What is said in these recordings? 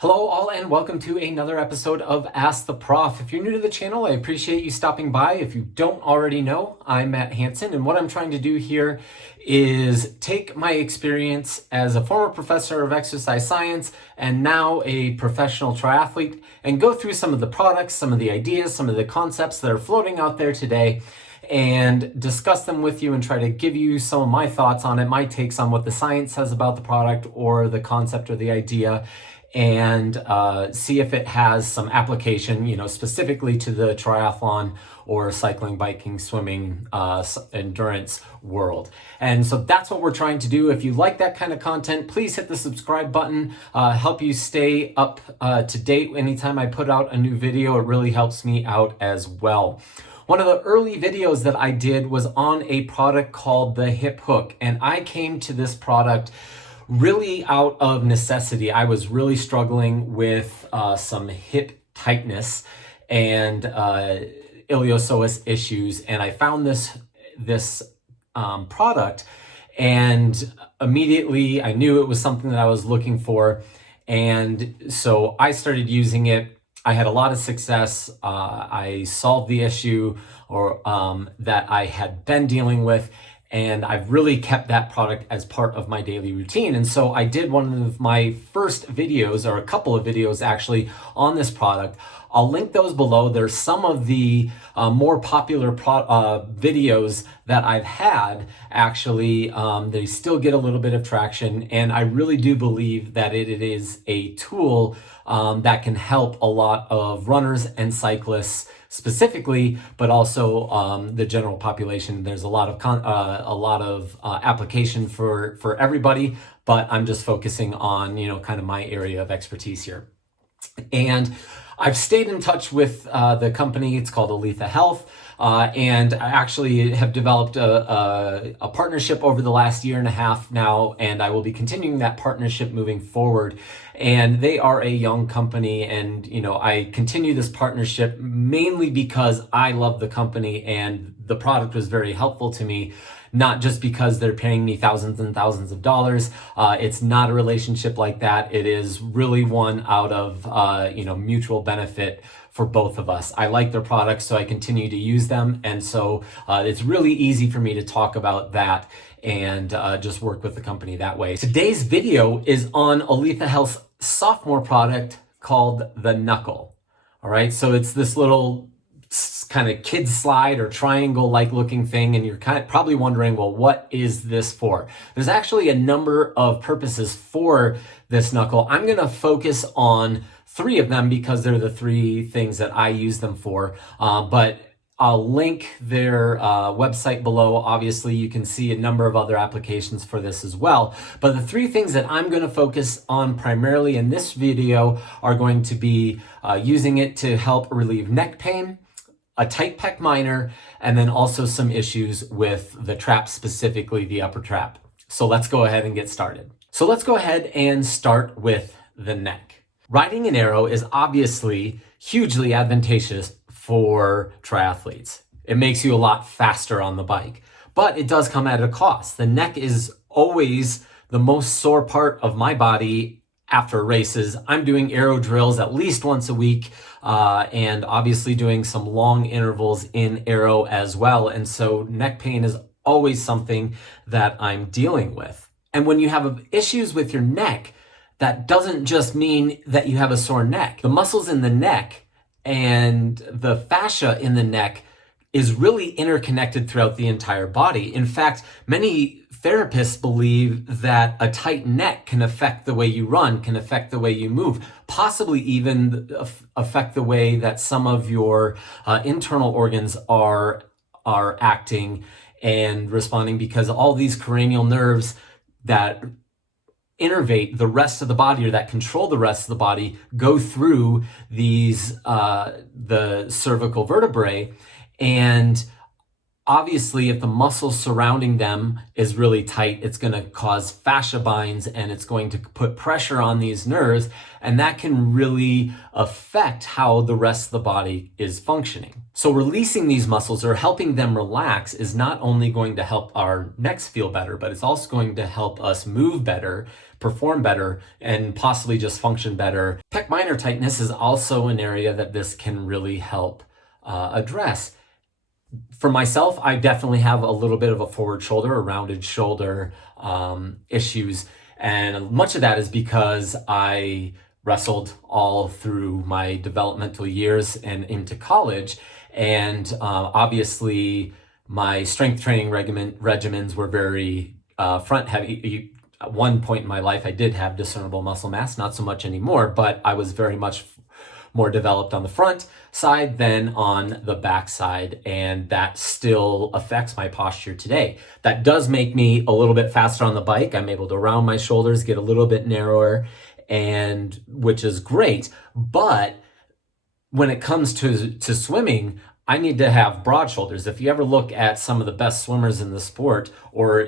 Hello all and welcome to another episode of Ask the Prof. If you're new to the channel, I appreciate you stopping by. If you don't already know, I'm Matt Hansen, and what I'm trying to do here is take my experience as a former professor of exercise science and now a professional triathlete and go through some of the products, some of the ideas, some of the concepts that are floating out there today and discuss them with you and try to give you some of my thoughts on it, my takes on what the science says about the product or the concept or the idea, and see if it has some application, specifically to the triathlon or cycling, biking, swimming, endurance world. And so that's what we're trying to do. If you like that kind of content, please hit the subscribe button, help you stay up to date anytime I put out a new video. It really helps me out as well. One of the early videos that I did was on a product called the Hip Hook, and I came to this product really out of necessity. I was really struggling with some hip tightness and iliopsoas issues, and I found this product, and immediately I knew it was something that I was looking for, and so I started using it. I had a lot of success. I solved the issue that I had been dealing with, and I've really kept that product as part of my daily routine. And so I did one of my first videos, or a couple of videos actually, on this product. I'll link those below. There's some of the more popular videos that I've had, actually. They still get a little bit of traction, and I really do believe that it is a tool that can help a lot of runners and cyclists specifically, but also the general population. There's a lot of application for everybody, but I'm just focusing on kind of my area of expertise here. And I've stayed in touch with the company. It's called Aletha Health, and I actually have developed a partnership over the last year and a half now, and I will be continuing that partnership moving forward. And they are a young company, and I continue this partnership mainly because I love the company and the product was very helpful to me. Not just because they're paying me thousands and thousands of dollars. It's not a relationship like that. It is really one out of mutual benefit for both of us. I like their products, so I continue to use them, and so it's really easy for me to talk about that and just work with the company that way. Today's video is on Aletha Health's sophomore product called the Knuckle. All right, so it's this little kind of kid slide or triangle like looking thing, and you're probably wondering, well, what is this for? There's actually a number of purposes for this Knuckle. I'm going to focus on three of them because they're the three things that I use them for, but I'll link their website below. Obviously, you can see a number of other applications for this as well. But the three things that I'm going to focus on primarily in this video are going to be using it to help relieve neck pain, a tight pec minor, and then also some issues with the trap, specifically the upper trap. So let's go ahead and get started. So let's go ahead and start with the neck. Riding an aero is obviously hugely advantageous for triathletes. It makes you a lot faster on the bike, but it does come at a cost. The neck is always the most sore part of my body after races. I'm doing aero drills at least once a week, and obviously doing some long intervals in aero as well. And so neck pain is always something that I'm dealing with. And when you have issues with your neck, that doesn't just mean that you have a sore neck. The muscles in the neck and the fascia in the neck is really interconnected throughout the entire body. In fact, many therapists believe that a tight neck can affect the way you run, can affect the way you move, possibly even affect the way that some of your internal organs are acting and responding, because all these cranial nerves that innervate the rest of the body, or that control the rest of the body, go through these the cervical vertebrae, and Obviously, if the muscle surrounding them is really tight, it's going to cause fascia binds and it's going to put pressure on these nerves, and that can really affect how the rest of the body is functioning. So releasing these muscles or helping them relax is not only going to help our necks feel better, but it's also going to help us move better, perform better, and possibly just function better. Pec minor tightness is also an area that this can really help address. For myself, I definitely have a little bit of a forward shoulder, a rounded shoulder issues. And much of that is because I wrestled all through my developmental years and into college. And obviously, my strength training regimens were very front heavy. At one point in my life, I did have discernible muscle mass, not so much anymore, but I was very much more developed on the front side than on the back side, and that still affects my posture today. That does make me a little bit faster on the bike. I'm able to round my shoulders, get a little bit narrower, and which is great. But when it comes to swimming, I need to have broad shoulders. If you ever look at some of the best swimmers in the sport, or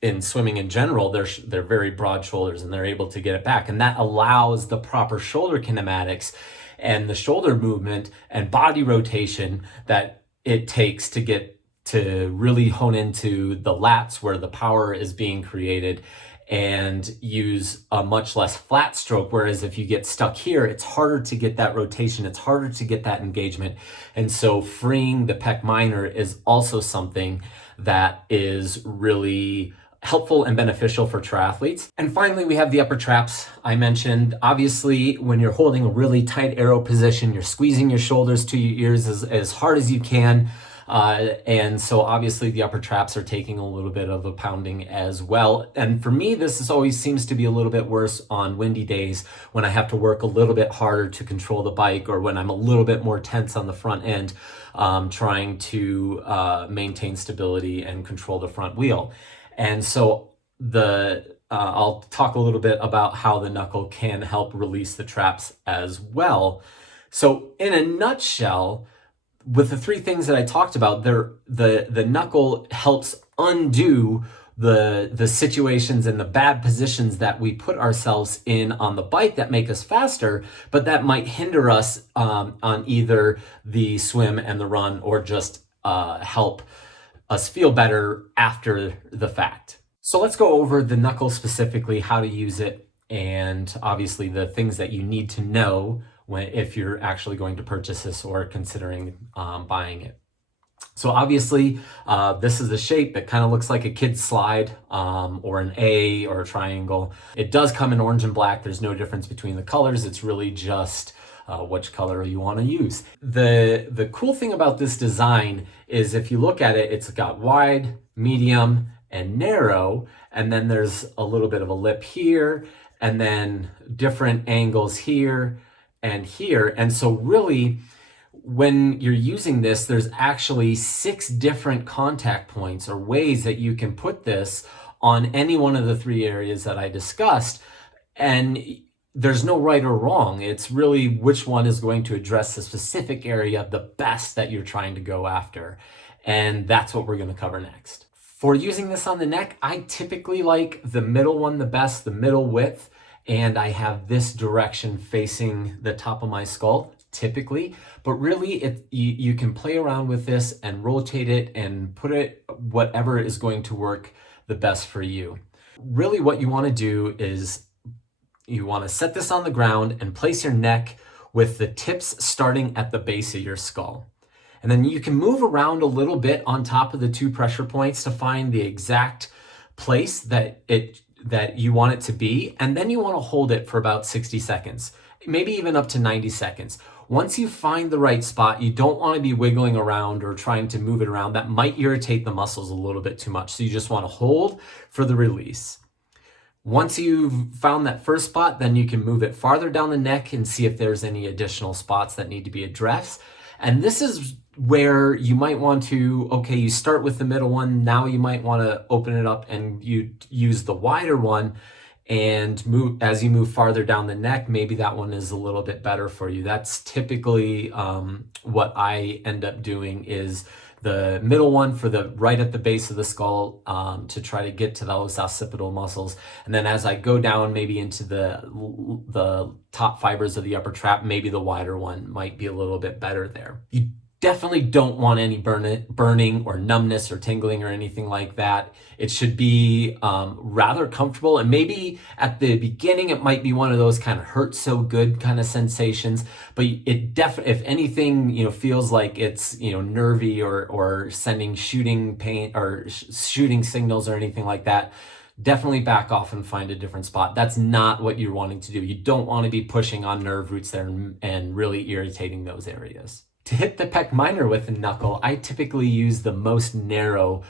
in swimming in general, they're very broad shoulders and they're able to get it back, and that allows the proper shoulder kinematics and the shoulder movement and body rotation that it takes to get to really hone into the lats where the power is being created and use a much less flat stroke. Whereas if you get stuck here, it's harder to get that rotation, it's harder to get that engagement. And so freeing the pec minor is also something that is really helpful and beneficial for triathletes. And finally, we have the upper traps I mentioned. Obviously, when you're holding a really tight arrow position, you're squeezing your shoulders to your ears as hard as you can. And so obviously the upper traps are taking a little bit of a pounding as well. And for me, always seems to be a little bit worse on windy days when I have to work a little bit harder to control the bike, or when I'm a little bit more tense on the front end, trying to maintain stability and control the front wheel. And so I'll talk a little bit about how the knuckle can help release the traps as well. So in a nutshell, with the three things that I talked about, the knuckle helps undo the situations and the bad positions that we put ourselves in on the bike that make us faster, but that might hinder us on either the swim and the run, or just help us feel better after the fact. So let's go over the knuckle specifically, how to use it, and obviously the things that you need to know if you're actually going to purchase this or considering buying it. So obviously, this is a shape that kind of looks like a kid's slide, or an A or a triangle. It does come in orange and black. There's no difference between the colors. It's really just which color you want to use. The cool thing about this design is, if you look at it, it's got wide, medium, and narrow, and then there's a little bit of a lip here, and then different angles here and here. And so really, when you're using this, there's actually 6 different contact points or ways that you can put this on any one of the 3 areas that I discussed. And there's no right or wrong. It's really which one is going to address the specific area the best that you're trying to go after. And that's what we're going to cover next. For using this on the neck, I typically like the middle one the best, the middle width. And I have this direction facing the top of my skull, typically. But really, you can play around with this and rotate it and put it whatever is going to work the best for you. Really, what you want to do is you want to set this on the ground and place your neck with the tips starting at the base of your skull. And then you can move around a little bit on top of the 2 pressure points to find the exact place that you want it to be. And then you want to hold it for about 60 seconds, maybe even up to 90 seconds. Once you find the right spot, you don't want to be wiggling around or trying to move it around. That might irritate the muscles a little bit too much. So you just want to hold for the release. Once you've found that first spot, then you can move it farther down the neck and see if there's any additional spots that need to be addressed. And this is where you might want to, okay, you start with the middle one. Now you might want to open it up and you use the wider one, and move as you move farther down the neck. Maybe that one is a little bit better for you. That's typically what I end up doing, is the middle one for the right at the base of the skull, to try to get to those occipital muscles. And then as I go down maybe into the top fibers of the upper trap, maybe the wider one might be a little bit better there. You definitely don't want any burning or numbness or tingling or anything like that. It should be rather comfortable, and maybe at the beginning it might be one of those kind of hurt so good kind of sensations, but it definitely, if anything, feels like it's nervy or sending shooting pain or shooting signals or anything like that, definitely back off and find a different spot. That's not what you're wanting to do. You don't want to be pushing on nerve roots there and really irritating those areas. To hit the pec minor with a knuckle, I typically use the most narrow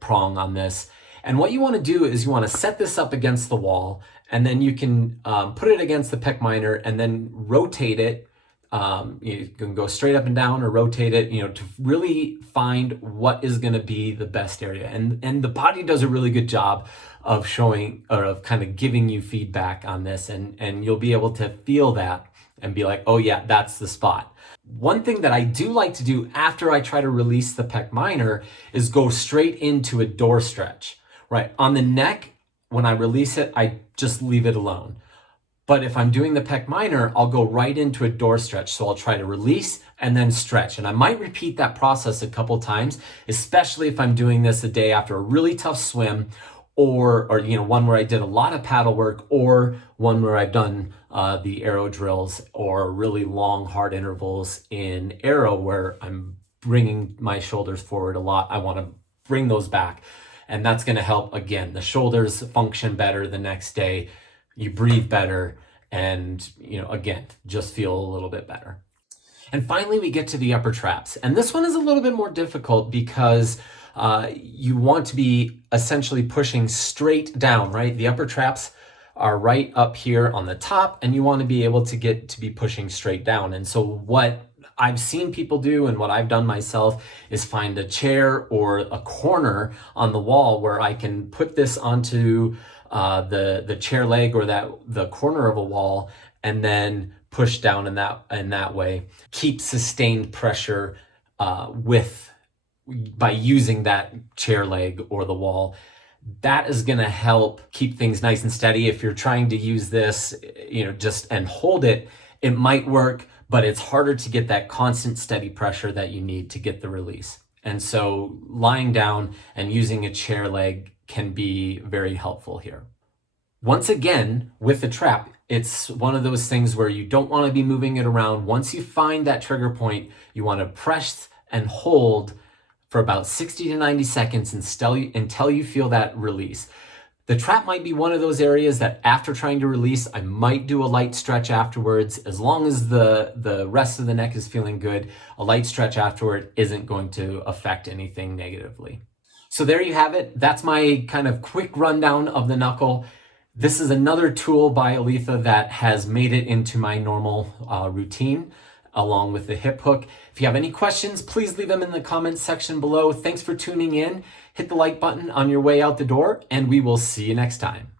prong on this. And what you want to do is you want to set this up against the wall, and then you can put it against the pec minor and then rotate it. You can go straight up and down or rotate it, to really find what is going to be the best area. And the body does a really good job of showing, or of kind of giving you feedback on this, and you'll be able to feel that and be like, oh yeah, that's the spot. One thing that I do like to do after I try to release the pec minor is go straight into a door stretch, right? On the neck, when I release it, I just leave it alone. But if I'm doing the pec minor, I'll go right into a door stretch. So I'll try to release and then stretch. And I might repeat that process a couple times, especially if I'm doing this a day after a really tough swim, or one where I did a lot of paddle work, or one where I've done the aero drills, or really long hard intervals in aero where I'm bringing my shoulders forward a lot. I want to bring those back, and that's going to help, again, the shoulders function better the next day. You breathe better, and again, just feel a little bit better. And finally, we get to the upper traps, and this one is a little bit more difficult because you want to be essentially pushing straight down, right? The upper traps are right up here on the top, and you want to be able to get to be pushing straight down. And so what I've seen people do, and what I've done myself, is find a chair or a corner on the wall where I can put this onto the chair leg or the corner of a wall, and then push down in that way. Keep sustained pressure by using that chair leg or the wall. That is going to help keep things nice and steady. If you're trying to use this, just and hold it, it might work, but it's harder to get that constant steady pressure that you need to get the release. And so lying down and using a chair leg can be very helpful here. Once again, with the trap, it's one of those things where you don't want to be moving it around. Once you find that trigger point, you want to press and hold for about 60 to 90 seconds until you feel that release. The trap might be one of those areas that after trying to release, I might do a light stretch afterwards. As long as the rest of the neck is feeling good, a light stretch afterward isn't going to affect anything negatively. So there you have it. That's my kind of quick rundown of the knuckle. This is another tool by Aletha that has made it into my normal routine, along with the hip hook. If you have any questions, please leave them in the comments section below. Thanks for tuning in. Hit the like button on your way out the door, and we will see you next time.